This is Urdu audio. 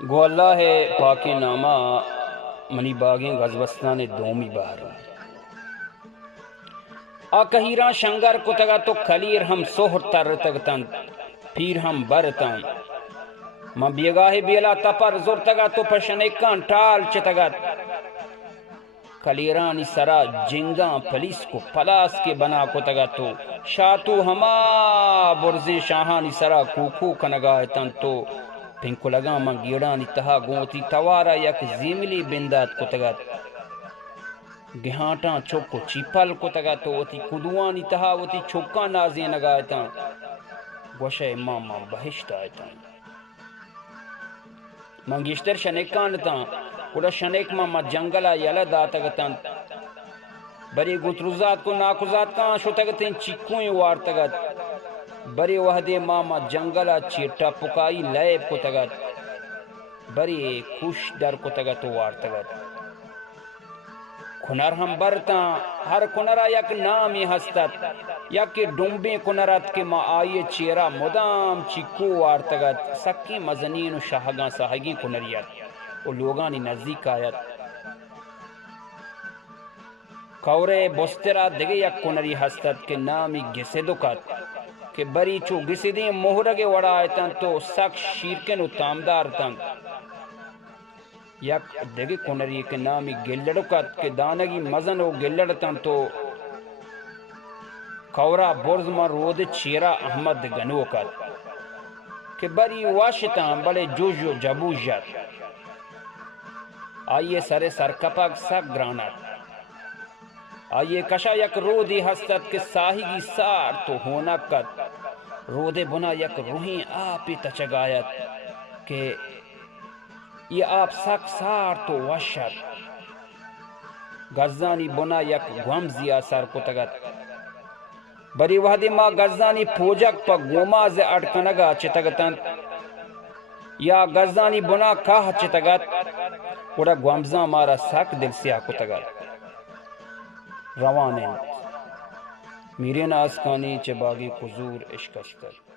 گو اللہ پاک نامہ منی باغیں غزوستان دومی بہر آکہیراں شنگر کتگا تو کھلیر ہم سوہر تر تگتن پھر ہم برتن من بیگاہ بیلا تپر زرتگا تو پشنکان ٹال چتگت کلیرانی سرا جنگاں پلیس کو پلاس کے بنا کتگا تو شاتو ہما برزیں شاہانی سرا کوکو کنگاہتن تو پنکو لگا من گیڑانی تہا گوتی توارا یک زیملی بندات کتگت گہانٹاں چوکو چیپل کتگا تو وتی کدوانی تہا وتی چوکاں نازیں نگاہتن گوشہ ماما بہشت آئیتن من گشتر شنکانتاں کڑا شنک ماما جنگلا یلا داتگتن بری گترزات کو ناکزات کان شتگتن چکویں وارتگت بری وحدے ماما جنگلا چیٹا پکائی لیب کتگت بری خوش در کتگت وارتگت کنر ہم برتاں ہر کنرہ یک نامی ہستت یک ڈنبیں کنرت کے ما آئیے چیرہ مدام چکو وارتگت سکی مزنین و شاہگاں ساہگیں کنریت و لوگانی نزدیک آیت کورے بسترہ دگے یک کنری ہستت کے نامی گسے دکت کہ بری چو گسے دیں مہرگے وڑا آیتن تو سک شیرکن و تامدار تن یک دگے کنری کے نامی گلڑکت کے دانگی مزن و گلڑتن تو کورا برز من رود چیرہ احمد گنوکت کہ بری واشتان بلے جوجو جبوجت آئیے سر سرکپک سک گرانت آئیے کشا یک رودی ہستت کے ساہیگی سار تو ہونکت رودے بنا یک روحیں آپی تچگایت کہ یہ آپ سک سار تو وشت گزانی بنا یک گومزی آسار کتگت بری وحدی ما گزانی پوجک پا گوماز اٹکنگا چتگتن یا گزانی بنا کاہ چتگت اڑا گومزاں مارا سک دل سیاہ کتگت روانیں میرے ناسکانی چباگی قضور عشق استر